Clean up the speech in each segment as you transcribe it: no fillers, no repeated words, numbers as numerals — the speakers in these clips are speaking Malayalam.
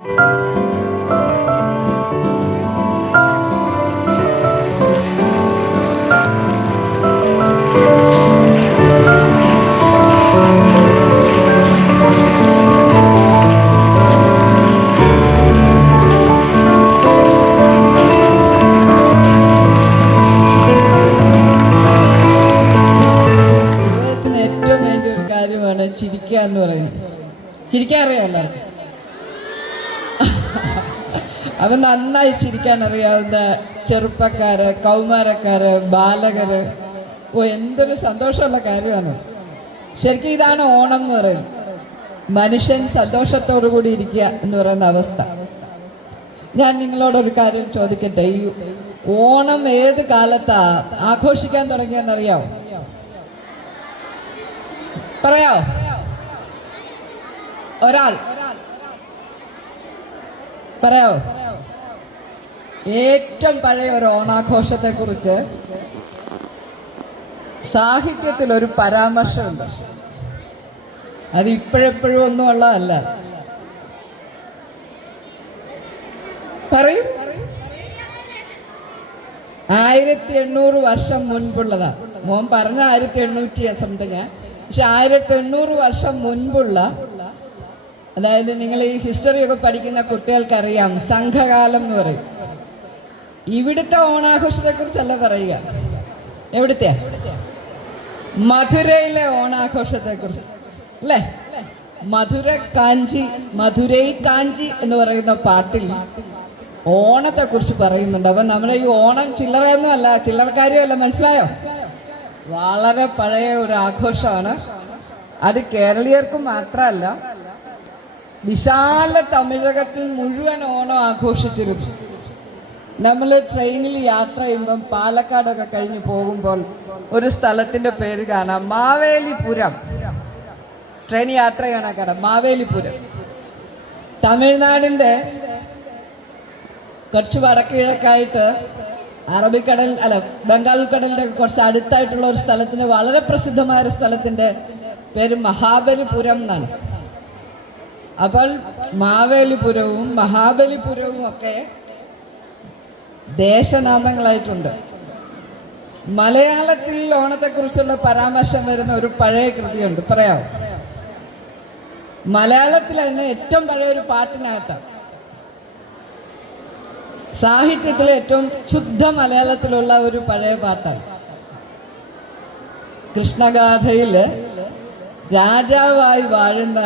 ചിരിക്കുക എന്ന് പറയുന്നത്. ചിരിക്കാൻ അറിയാം എല്ലാവർക്കും. അത് നന്നായി ചിരിക്കാൻ അറിയാവുന്ന ചെറുപ്പക്കാര്, കൗമാരക്കാര്, ബാലകര്, എന്തൊരു സന്തോഷമുള്ള കാര്യമാണ്. ശരിക്കും ഇതാണ് ഓണം എന്ന് പറയുന്നത്. മനുഷ്യൻ സന്തോഷത്തോടു കൂടി ഇരിക്കുക എന്ന് പറയുന്ന അവസ്ഥ. ഞാൻ നിങ്ങളോടൊരു കാര്യം ചോദിക്കട്ടെ, ഈ ഓണം ഏത് കാലത്താ ആഘോഷിക്കാൻ തുടങ്ങിയെന്നറിയാവോ? പറയാ ഒരാൾ പറയാവോ? ഏറ്റവും പഴയ ഒരു ഓണാഘോഷത്തെ കുറിച്ച് സാഹിത്യത്തിൽ ഒരു പരാമർശമുണ്ട്. അത് ഇപ്പോഴെപ്പോഴും ഒന്നും ഉള്ളതല്ല. പറയൂ. 1800 വർഷം മുൻപുള്ളതാ. മോൻ പറഞ്ഞ 1800 സംതിങ്. പക്ഷെ 1800 വർഷം മുൻപുള്ള, അതായത് നിങ്ങൾ ഈ ഹിസ്റ്ററിയൊക്കെ പഠിക്കുന്ന കുട്ടികൾക്കറിയാം, സംഘകാലം എന്ന് പറയും. ഇവിടുത്തെ ഓണാഘോഷത്തെ കുറിച്ചല്ല പറയുക. എവിടുത്തെ? മധുരയിലെ ഓണാഘോഷത്തെ കുറിച്ച് അല്ലേ? മധുരൈ കാഞ്ചി എന്ന് പറയുന്ന പാട്ടിൽ ഓണത്തെ കുറിച്ച് പറയുന്നുണ്ട്. അപ്പൊ നമ്മുടെ ഈ ഓണം ചില്ലറയൊന്നും അല്ല, ചില്ലറക്കാരിയല്ല, മനസ്സിലായോ? വളരെ പഴയ ഒരു ആഘോഷമാണ്. അത് കേരളീയർക്ക് മാത്രമല്ല, വിശാല തമിഴകത്തിൽ മുഴുവൻ ഓണം ആഘോഷിച്ചിരുന്നു. നമ്മൾ ട്രെയിനിൽ യാത്ര ചെയ്യുമ്പം പാലക്കാടൊക്കെ കഴിഞ്ഞ് പോകുമ്പോൾ ഒരു സ്ഥലത്തിന്റെ പേര് കാണാം, മാവേലിപുരം. ട്രെയിൻ യാത്ര ചെയ്യാനാ കാണാം മാവേലിപുരം. തമിഴ്നാടിന്റെ കുറച്ച് വടക്ക് കിഴക്കായിട്ട് അറബിക്കടൽ ബംഗാൾ ഉൾക്കടലിന്റെ കുറച്ച് അടുത്തായിട്ടുള്ള ഒരു സ്ഥലത്തിന്, വളരെ പ്രസിദ്ധമായ ഒരു സ്ഥലത്തിന്റെ പേര് മഹാബലിപുരം എന്നാണ്. അപ്പോൾ മാവേലിപുരവും മഹാബലിപുരവും ഒക്കെ ദേശനാമങ്ങളായിട്ടുണ്ട്. മലയാളത്തിൽ ഓണത്തെക്കുറിച്ചുള്ള പരാമർശം വരുന്ന ഒരു പഴയ കൃതിയുണ്ട്, പറയാമോ? മലയാളത്തിൽ തന്നെ ഏറ്റവും പഴയ ഒരു പാട്ടിനകത്താണ്, സാഹിത്യത്തിലെ ഏറ്റവും ശുദ്ധ മലയാളത്തിലുള്ള ഒരു പഴയ പാട്ടാണ്. കൃഷ്ണഗാഥയില് രാജാവായി വാഴുന്ന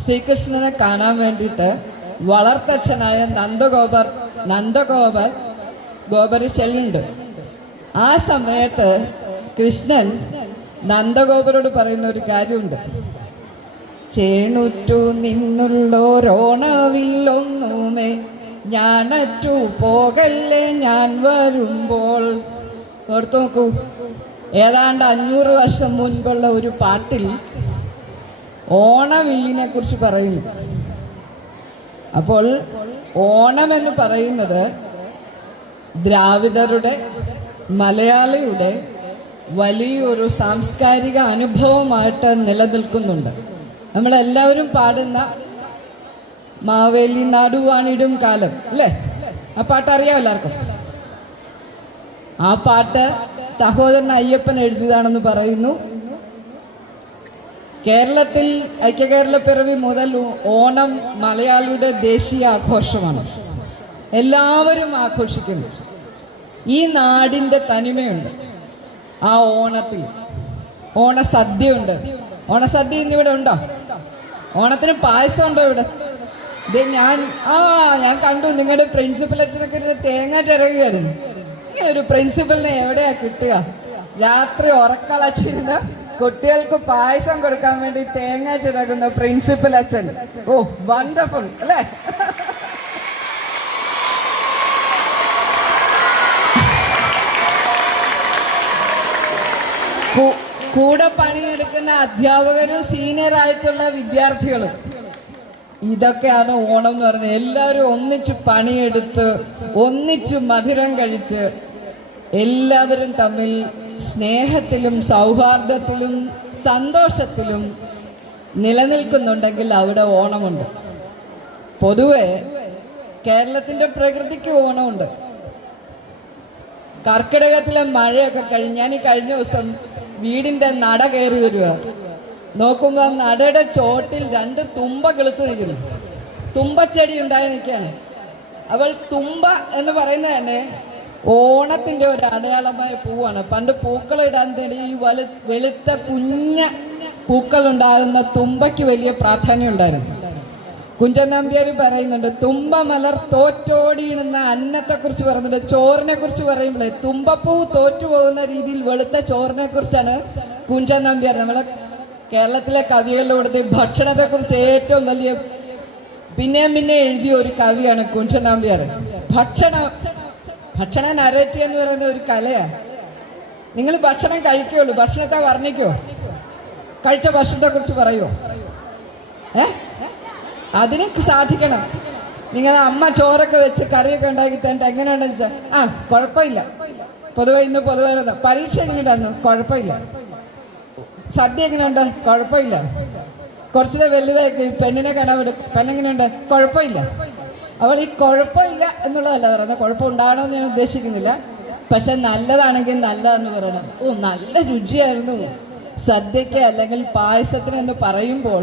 ശ്രീകൃഷ്ണനെ കാണാൻ വേണ്ടിയിട്ട് വളർത്തച്ഛനായ നന്ദഗോപർ ചെല്ലുണ്ട്. ആ സമയത്ത് കൃഷ്ണൻ നന്ദഗോപരോട് പറയുന്ന ഒരു കാര്യമുണ്ട്, ചേണുറ്റു നിന്നുള്ളോരോണവില്ലൊന്നുമേ ഞാനറ്റു പോകല്ലേ ഞാൻ വരുമ്പോൾ. ഓർത്തു നോക്കൂ, ഏതാണ്ട് 500 വർഷം മുൻപുള്ള ഒരു പാട്ടിൽ ഓണവില്ലിനെ കുറിച്ച് പറയുന്നു. അപ്പോൾ ഓണം എന്ന് പറയുന്നത് ദ്രാവിഡരുടെ, മലയാളിയുടെ വലിയൊരു സാംസ്കാരിക അനുഭവമായിട്ട് നിലനിൽക്കുന്നുണ്ട്. നമ്മളെല്ലാവരും പാടുന്ന മാവേലി നാടുവാണിടും കാലം അല്ലേ? ആ പാട്ട് അറിയാം എല്ലാവർക്കും. ആ പാട്ട് സഹോദരൻ അയ്യപ്പൻ എഴുതിയതാണെന്ന് പറയുന്നു. കേരളത്തിൽ ഐക്യകേരളപ്പിറവി മുതൽ ഓണം മലയാളിയുടെ ദേശീയ ആഘോഷമാണ്. എല്ലാവരും ആഘോഷിക്കുന്നു. ഈ നാടിന്റെ തനിമയുണ്ട് ആ ഓണത്തിൽ. ഓണസദ്യയുണ്ട്. ഓണസദ്യ ഇന്നിവിടെ ഉണ്ടോ? ഓണത്തിന് പായസം ഉണ്ടോ ഇവിടെ? ഞാൻ കണ്ടു നിങ്ങളുടെ പ്രിൻസിപ്പൽ അച്ഛനൊക്കെ തേങ്ങ ചിരകുകയായിരുന്നു. ഇങ്ങനെ ഒരു പ്രിൻസിപ്പലിനെ എവിടെയാ കിട്ടുക? രാത്രി ഉറക്കളച്ചിരുന്ന് കുട്ടികൾക്ക് പായസം കൊടുക്കാൻ വേണ്ടി തേങ്ങ ചിരകുന്ന പ്രിൻസിപ്പൽ അച്ഛൻ. ഓ, വണ്ടർഫുൾ അല്ലേ? കൂടെ പണിയെടുക്കുന്ന അധ്യാപകരും സീനിയർ ആയിട്ടുള്ള വിദ്യാർത്ഥികളും. ഇതൊക്കെയാണ് ഓണം എന്ന് പറയുന്നത്. എല്ലാവരും ഒന്നിച്ച് പണിയെടുത്ത്, ഒന്നിച്ച് മധുരം കഴിച്ച്, എല്ലാവരും തമ്മിൽ സ്നേഹത്തിലും സൗഹാർദ്ദത്തിലും സന്തോഷത്തിലും നിലനിൽക്കുന്നുണ്ടെങ്കിൽ അവിടെ ഓണമുണ്ട്. പൊതുവെ കേരളത്തിന്റെ പ്രകൃതിക്ക് ഓണമുണ്ട്. കർക്കിടകത്തിലെ മഴയൊക്കെ കഴിഞ്ഞ് ഞാൻ ഈ കഴിഞ്ഞ ദിവസം വീടിന്റെ നട കയറി വരിക, നോക്കുമ്പോ നടയുടെ ചോട്ടിൽ 2 തുമ്പ കിളുത്ത് നിൽക്കുന്നു. തുമ്പച്ചെടി ഉണ്ടായി നിൽക്കുകയാണ്. അവൾ തുമ്പ എന്ന് പറയുന്നത് തന്നെ ഓണത്തിന്റെ ഒരു അടയാളമായ പൂവാണ്. പണ്ട് പൂക്കളിടാൻ തേടി ഈ വെളുത്ത കുഞ്ഞ പൂക്കൾ ഉണ്ടാകുന്ന തുമ്പയ്ക്ക് വലിയ പ്രാധാന്യം ഉണ്ടായിരുന്നു. കുഞ്ചൻ നമ്പ്യാർ പറയുന്നുണ്ട്, തുമ്പ മലർ തോറ്റോടിയിടുന്ന അന്നത്തെ കുറിച്ച് പറയുന്നുണ്ട്. ചോറിനെ കുറിച്ച് പറയുമ്പോഴേ തുമ്പപ്പൂ തോറ്റുപോകുന്ന രീതിയിൽ വെളുത്ത ചോറിനെ കുറിച്ചാണ് കുഞ്ചൻ നമ്പ്യാർ നമ്മളെ കേരളത്തിലെ കവികളിലൂടെ ഭക്ഷണത്തെ കുറിച്ച് ഏറ്റവും വലിയ പിന്നെ എഴുതിയ ഒരു കവിയാണ് കുഞ്ചൻ നമ്പ്യാർ. ഭക്ഷണ നരേറ്റ് എന്ന് പറയുന്ന ഒരു കലയാണ്. നിങ്ങൾ ഭക്ഷണം കഴിക്കുള്ളൂ, ഭക്ഷണത്തെ വർണ്ണിക്കോ? കഴിച്ച ഭക്ഷണത്തെ കുറിച്ച് പറയുമോ? അതിന് സാധിക്കണം. നിങ്ങൾ അമ്മ ചോറൊക്കെ വെച്ച് കറിയൊക്കെ ഉണ്ടാക്കി തന്നിട്ട് എങ്ങനെയുണ്ടെന്ന് വെച്ചാൽ കുഴപ്പമില്ല, പൊതുവെ പരീക്ഷ എങ്ങനെയുണ്ടായിരുന്നു? കുഴപ്പമില്ല. സദ്യ എങ്ങനെയുണ്ട്? കുഴപ്പമില്ല. കുറച്ചുകൂടെ വലുതായി പെണ്ണിനെ കാണാൻ പറ്റും, പെണ്ണെങ്ങനെയുണ്ട്? കുഴപ്പമില്ല. അവൾ ഈ കുഴപ്പമില്ല എന്നുള്ളതല്ല പറയുന്നത്, കുഴപ്പം ഉണ്ടാകണമെന്ന് ഞാൻ ഉദ്ദേശിക്കുന്നില്ല. പക്ഷെ നല്ലതാണെങ്കിൽ നല്ലതെന്ന് പറയണം. നല്ല രുചിയായിരുന്നു സദ്യക്ക് അല്ലെങ്കിൽ പായസത്തിന് എന്ന് പറയുമ്പോൾ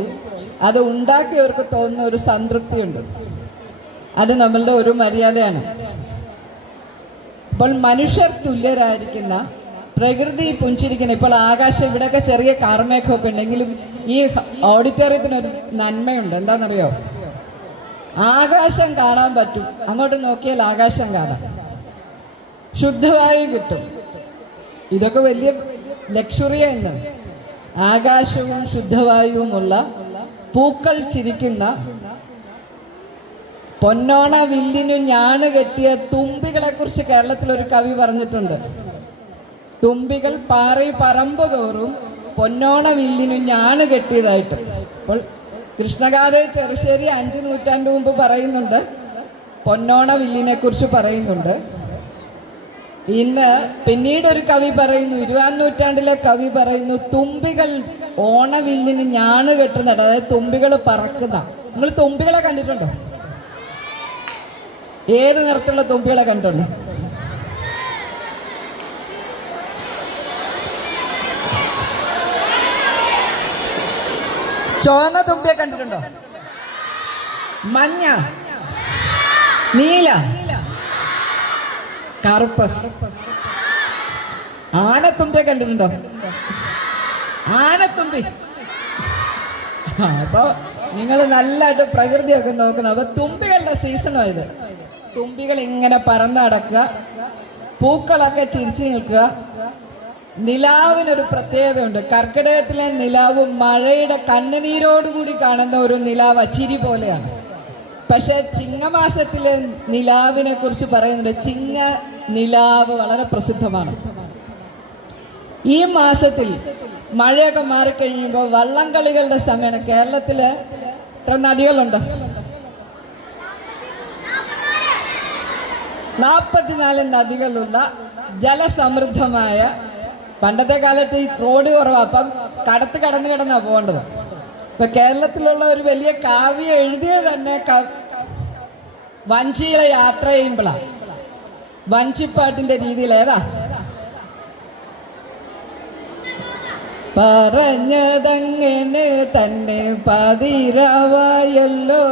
അത് ഉണ്ടാക്കിയവർക്ക് തോന്നുന്ന ഒരു സംതൃപ്തിയുണ്ട്. അത് നമ്മളുടെ ഒരു മര്യാദയാണ്. അപ്പോൾ മനുഷ്യർ തുല്യരായിരിക്കുന്ന പ്രകൃതി പുഞ്ചിരിക്കുന്ന ഇപ്പോൾ ആകാശം ഇവിടെയൊക്കെ ചെറിയ കാർമേഘമൊക്കെ ഉണ്ടെങ്കിലും ഈ ഓഡിറ്റോറിയത്തിനൊരു നന്മയുണ്ട്. എന്താണെന്നറിയോ? ആകാശം കാണാൻ പറ്റും. അങ്ങോട്ട് നോക്കിയാൽ ആകാശം കാണാം, ശുദ്ധവായു കിട്ടും. ഇതൊക്കെ വലിയ ലക്ഷറിയാണ്. ആകാശവും ശുദ്ധവായുവുമുള്ള പൂക്കൾ ചിരിക്കുന്ന പൊന്നോണ വില്ലിനു ഞാണ് കെട്ടിയ തുമ്പികളെ കുറിച്ച് കേരളത്തിൽ ഒരു കവി പറഞ്ഞിട്ടുണ്ട്. തുമ്പികൾ പാറി പറമ്പ് തോറും പൊന്നോണ വില്ലിനു ഞാണ് കെട്ടിയതായിട്ട്. അപ്പോൾ കൃഷ്ണഗാഥ ചെറുശ്ശേരി 5 നൂറ്റാണ്ട് മുമ്പ് പറയുന്നുണ്ട്, പൊന്നോണ വില്ലിനെ കുറിച്ച് പറയുന്നുണ്ട്. പിന്നീട് ഒരു കവി പറയുന്നു, 20-ാം നൂറ്റാണ്ടിലെ കവി പറയുന്നു, തുമ്പികൾ ഓണവില്ലിന് ഞാണ് കെട്ടുന്നുണ്ട്. അതായത് തുമ്പികൾ പറക്കുന്ന. നിങ്ങൾ തുമ്പികളെ കണ്ടിട്ടുണ്ടോ? ഏത് നിറത്തിലുള്ള തുമ്പികളെ കണ്ടിട്ടുണ്ടോ? ചുവന്ന തുമ്പിയെ കണ്ടിട്ടുണ്ടോ? മഞ്ഞ, നീല, കറുപ്പ്. ആനത്തുമ്പിയെ കണ്ടിട്ടുണ്ടോ? ആനത്തുമ്പി. അപ്പൊ നിങ്ങൾ നല്ലതായിട്ട് പ്രകൃതിയൊക്കെ നോക്കുന്നത്. അപ്പൊ തുമ്പികളുടെ സീസണോ ഇത്? തുമ്പികൾ ഇങ്ങനെ പറന്ന് നടക്കുക, പൂക്കളൊക്കെ ചിരിച്ചു നിൽക്കുക. നിലാവിനൊരു പ്രത്യേകതയുണ്ട്. കർക്കിടകത്തിലെ നിലാവ് മഴയുടെ കണ്ണുനീരോടുകൂടി കാണുന്ന ഒരു നിലാവ് ചിരി പോലെയാണ്. പക്ഷെ ചിങ്ങമാസത്തിലെ നിലാവിനെ കുറിച്ച് പറയുന്നുണ്ട്. ചിങ്ങ നിലാവ് വളരെ പ്രസിദ്ധമാണ്. ഈ മാസത്തിൽ മഴയൊക്കെ മാറിക്കഴിയുമ്പോൾ വള്ളംകളികളുടെ സമയമാണ്. കേരളത്തില് എത്ര നദികളുണ്ട്? 44 നദികളുള്ള ജലസമൃദ്ധമായ. പണ്ടത്തെ കാലത്ത് ഈ റോഡ് കുറവാ, അപ്പം കടന്ന് കിടന്നാ പോകേണ്ടത്. ഇപ്പൊ കേരളത്തിലുള്ള ഒരു വലിയ കാവ്യം എഴുതിയത് തന്നെ വഞ്ചിയിലെ യാത്ര ചെയ്യുമ്പോഴാണ്. വഞ്ചിപ്പാട്ടിന്റെ രീതിയിൽ ഏതാ? പറഞ്ഞതങ്ങനെ തന്നെ പതിരാവായല്ലോ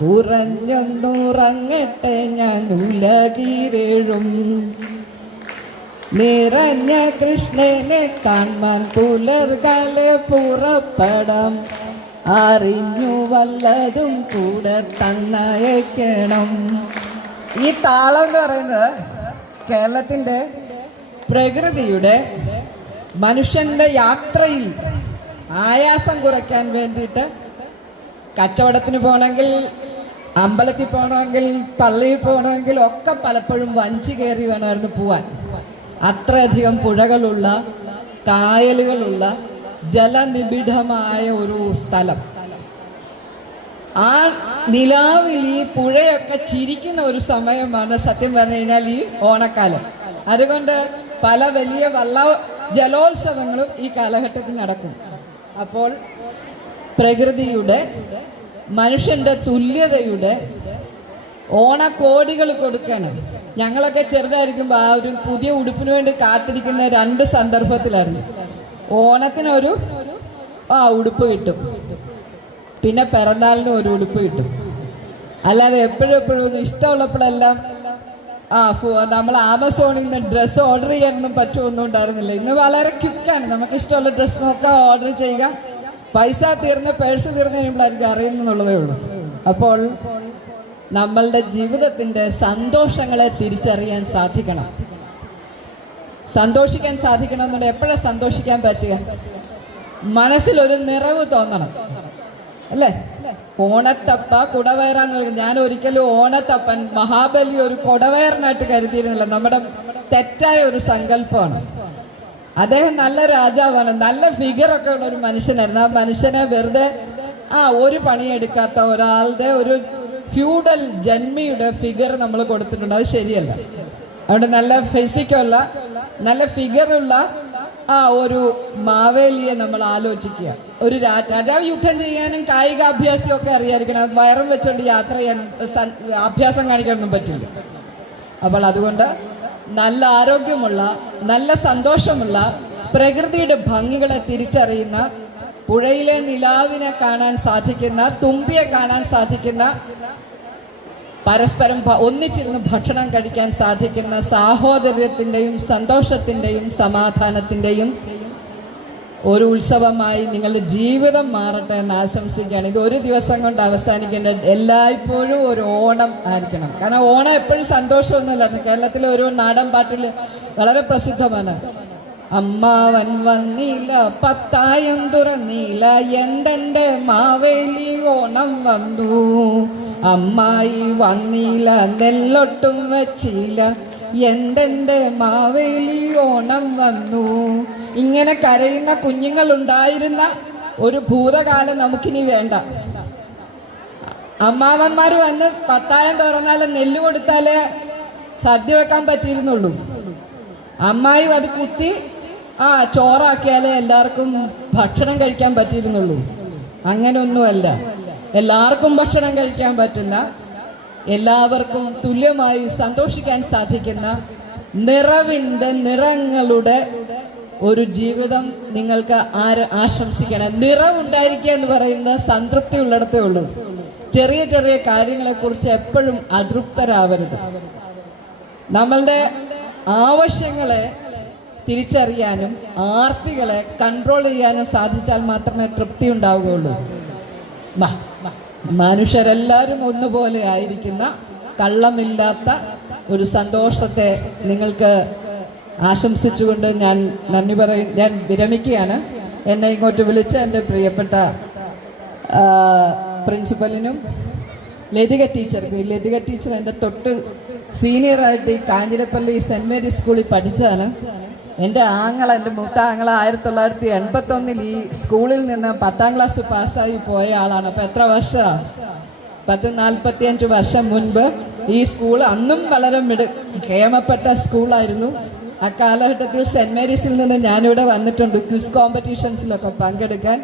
കുറഞ്ഞൊന്നുറങ്ങട്ടെ ഞാൻ ഉലകിരേഴും നിറഞ്ഞ കൃഷ്ണനെ കാണാൻ പുലർകാലെ പുറപ്പെടാം അറിഞ്ഞു വല്ലതും കൂടെ തന്നയക്കണം. ഈ താളം എന്ന് പറയുന്നത് കേരളത്തിന്റെ പ്രകൃതിയുടെ മനുഷ്യന്റെ യാത്രയിൽ ആയാസം കുറയ്ക്കാൻ വേണ്ടിയിട്ട് കച്ചവടത്തിന് പോകണമെങ്കിൽ, അമ്പലത്തിൽ പോകണമെങ്കിൽ, പള്ളിയിൽ പോകണമെങ്കിൽ ഒക്കെ പലപ്പോഴും വഞ്ചി കയറി വേണമായിരുന്നു പോവാൻ. അത്രയധികം പുഴകളുള്ള, കായലുകളുള്ള, ജലനിബിഡമായ ഒരു സ്ഥലം. ആ നിലാവിൽ ഈ പുഴയൊക്കെ ചിരിക്കുന്ന ഒരു സമയമാണ് സത്യം പറഞ്ഞു കഴിഞ്ഞാൽ ഈ ഓണക്കാലം. അതുകൊണ്ട് പല വലിയ ജലോത്സവങ്ങളും ഈ കാലഘട്ടത്തിൽ നടക്കും. അപ്പോൾ പ്രകൃതിയുടെ മനുഷ്യന്റെ തുല്യതയുടെ ഓണക്കോടികൾ കൊടുക്കണം. ഞങ്ങളൊക്കെ ചെറുതായിരിക്കുമ്പോൾ ആ ഒരു പുതിയ ഉടുപ്പിന് വേണ്ടി കാത്തിരിക്കുന്ന 2 സന്ദർഭത്തിലായിരുന്നു. ഓണത്തിനൊരു ഉടുപ്പ് കിട്ടും, പിന്നെ പിറന്നാളിനും ഒരു ഉടുപ്പ് കിട്ടും. അല്ലാതെ എപ്പോഴും ഒന്നും ഇഷ്ടമുള്ളപ്പോഴെല്ലാം നമ്മൾ ആമസോണിൽ നിന്ന് ഡ്രസ്സ് ഓർഡർ ചെയ്യാനൊന്നും പറ്റുമൊന്നും ഉണ്ടായിരുന്നില്ല. ഇന്ന് വളരെ ക്വിക്കാണ്, നമുക്ക് ഇഷ്ടമുള്ള ഡ്രസ്സ് നോക്കാം, ഓർഡർ ചെയ്യുക, പൈസ തീർന്ന് പേഴ്സ് തീർന്ന് കഴിയുമ്പോഴായിരിക്കും അറിയുന്നുള്ളതേ ഉള്ളൂ. അപ്പോൾ നമ്മളുടെ ജീവിതത്തിന്റെ സന്തോഷങ്ങളെ തിരിച്ചറിയാൻ സാധിക്കണം. സന്തോഷിക്കാൻ സാധിക്കണം എന്നുണ്ടെങ്കിൽ എപ്പോഴാണ് സന്തോഷിക്കാൻ പറ്റുക? മനസ്സിലൊരു നിറവ് തോന്നണം, അല്ലേ? ഓണത്തപ്പ കുടവയറാന്ന് പറയുന്നത്, ഞാൻ ഒരിക്കലും ഓണത്തപ്പൻ മഹാബലി ഒരു കുടവയറിനായിട്ട് കരുതിയിരുന്നില്ല. നമ്മുടെ തെറ്റായ ഒരു സങ്കല്പമാണ്. അദ്ദേഹം നല്ല രാജാവാണ്, നല്ല ഫിഗറൊക്കെ ഉള്ള ഒരു മനുഷ്യനായിരുന്നു. ആ മനുഷ്യനെ വെറുതെ ഒരു പണിയെടുക്കാത്ത ഒരാളുടെ ഒരു ഫ്യൂഡൽ ജന്മിയുടെ ഫിഗർ നമ്മൾ കൊടുത്തിട്ടുണ്ട്. അത് ശരിയല്ല. അതുകൊണ്ട് നല്ല ഫിസിക്കുള്ള നല്ല ഫിഗറുള്ള ഒരു മാവേലിയെ നമ്മൾ ആലോചിക്കുക. ഒരു രാജാവ് യുദ്ധം ചെയ്യാനും കായികാഭ്യാസവും ഒക്കെ അറിയാതിരിക്കണം. വയറും വെച്ചുകൊണ്ട് യാത്ര ചെയ്യാൻ അഭ്യാസം കാണിക്കാനൊന്നും പറ്റില്ല. അപ്പോൾ അതുകൊണ്ട് നല്ല ആരോഗ്യമുള്ള, നല്ല സന്തോഷമുള്ള, പ്രകൃതിയുടെ ഭംഗികളെ തിരിച്ചറിയുന്ന, പുഴയിലെ നിലാവിനെ കാണാൻ സാധിക്കുന്ന, തുമ്പിയെ കാണാൻ സാധിക്കുന്ന, പരസ്പരം ഒന്നിച്ചിരുന്ന് ഭക്ഷണം കഴിക്കാൻ സാധിക്കുന്ന, സാഹോദര്യത്തിൻ്റെയും സന്തോഷത്തിൻ്റെയും സമാധാനത്തിൻ്റെയും ഒരു ഉത്സവമായി നിങ്ങളുടെ ജീവിതം മാറട്ടെ എന്ന് ആശംസിക്കുകയാണ്. ഇത് ഒരു ദിവസം കൊണ്ട് അവസാനിക്കേണ്ട, എല്ലായ്പ്പോഴും ഒരു ഓണം ആയിരിക്കണം. കാരണം ഓണം എപ്പോഴും സന്തോഷമൊന്നുമില്ലായിരുന്നു. കേരളത്തിലെ ഒരു നാടൻ പാട്ടിൽ വളരെ പ്രസിദ്ധമാണ്. അമ്മാവൻ വന്നില്ല, പത്തായം തുറന്നില്ല, എന്തെന്റെ മാവേലി ഓണം വന്നു. അമ്മായി വന്നില്ല, നെല്ലൊട്ടും വച്ചില്ല, എന്തെന്റെ മാവേലി ഓണം വന്നു. ഇങ്ങനെ കരയുന്ന കുഞ്ഞുങ്ങൾ ഉണ്ടായിരുന്ന ഒരു ഭൂതകാലം നമുക്കിനി വേണ്ട. അമ്മാവന്മാര് വന്ന് പത്തായം തുറന്നാലേ, നെല്ല് കൊടുത്താലേ സദ്യ വെക്കാൻ പറ്റിയിരുന്നുള്ളൂ. അമ്മായി അത് കുത്തി ചോറാക്കിയാലേ എല്ലാവർക്കും ഭക്ഷണം കഴിക്കാൻ പറ്റിയിരുന്നുള്ളൂ. അങ്ങനെയൊന്നുമല്ല. എല്ലാവർക്കും ഭക്ഷണം കഴിക്കാൻ പറ്റുന്ന, എല്ലാവർക്കും തുല്യമായി സന്തോഷിക്കാൻ സാധിക്കുന്ന, നിറവിന്റെ നിറങ്ങളുടെ ഒരു ജീവിതം നിങ്ങൾക്ക് ആശംസിക്കണം. നിറവുണ്ടായിരിക്കുക എന്ന് പറയുന്നത് സംതൃപ്തി ഉള്ളിടത്തേ ഉള്ളൂ. ചെറിയ ചെറിയ കാര്യങ്ങളെ കുറിച്ച് എപ്പോഴും അതൃപ്തരാവരുത്. നമ്മളുടെ ആവശ്യങ്ങളെ തിരിച്ചറിയാനും ആർത്തികളെ കൺട്രോൾ ചെയ്യാനും സാധിച്ചാൽ മാത്രമേ തൃപ്തി ഉണ്ടാവുകയുള്ളൂ. മനുഷ്യരെല്ലാവരും ഒന്നുപോലെ ആയിരിക്കുന്ന, കള്ളമില്ലാത്ത ഒരു സന്തോഷത്തെ നിങ്ങൾക്ക് ആശംസിച്ചുകൊണ്ട് ഞാൻ ഞാൻ വിരമിക്കുകയാണ്. എന്നെ ഇങ്ങോട്ട് വിളിച്ച എൻ്റെ പ്രിയപ്പെട്ട പ്രിൻസിപ്പലിനും ലതിക ടീച്ചർക്കും. ലതിക ടീച്ചർ എൻ്റെ തൊട്ട് സീനിയറായിട്ട് ഈ കാഞ്ഞിരപ്പള്ളി സെന്റ് മേരീസ് സ്കൂളിൽ പഠിച്ചതാണ്. എൻ്റെ മൂത്ത ആങ്ങള 1981 ഈ സ്കൂളിൽ നിന്ന് 10ാം ക്ലാസ് പാസ്സായി പോയ ആളാണ്. അപ്പം എത്ര വർഷമാണ്? 45 വർഷം മുൻപ് ഈ സ്കൂൾ അന്നും വളരെ കേമപ്പെട്ട സ്കൂളായിരുന്നു. ആ കാലഘട്ടത്തിൽ സെന്റ് മേരീസിൽ നിന്ന് ഞാനിവിടെ വന്നിട്ടുണ്ട് ക്വിസ് കോമ്പറ്റീഷൻസിലൊക്കെ പങ്കെടുക്കാൻ.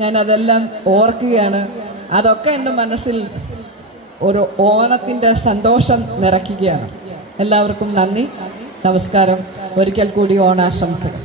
ഞാൻ അതെല്ലാം ഓർക്കുകയാണ്. അതൊക്കെ എൻ്റെ മനസ്സിൽ ഒരു ഓണത്തിൻ്റെ സന്തോഷം നിറയ്ക്കുകയാണ്. എല്ലാവർക്കും നന്ദി, നമസ്കാരം. ഒരിക്കൽ കൂടി ഓണാശംസകൾ.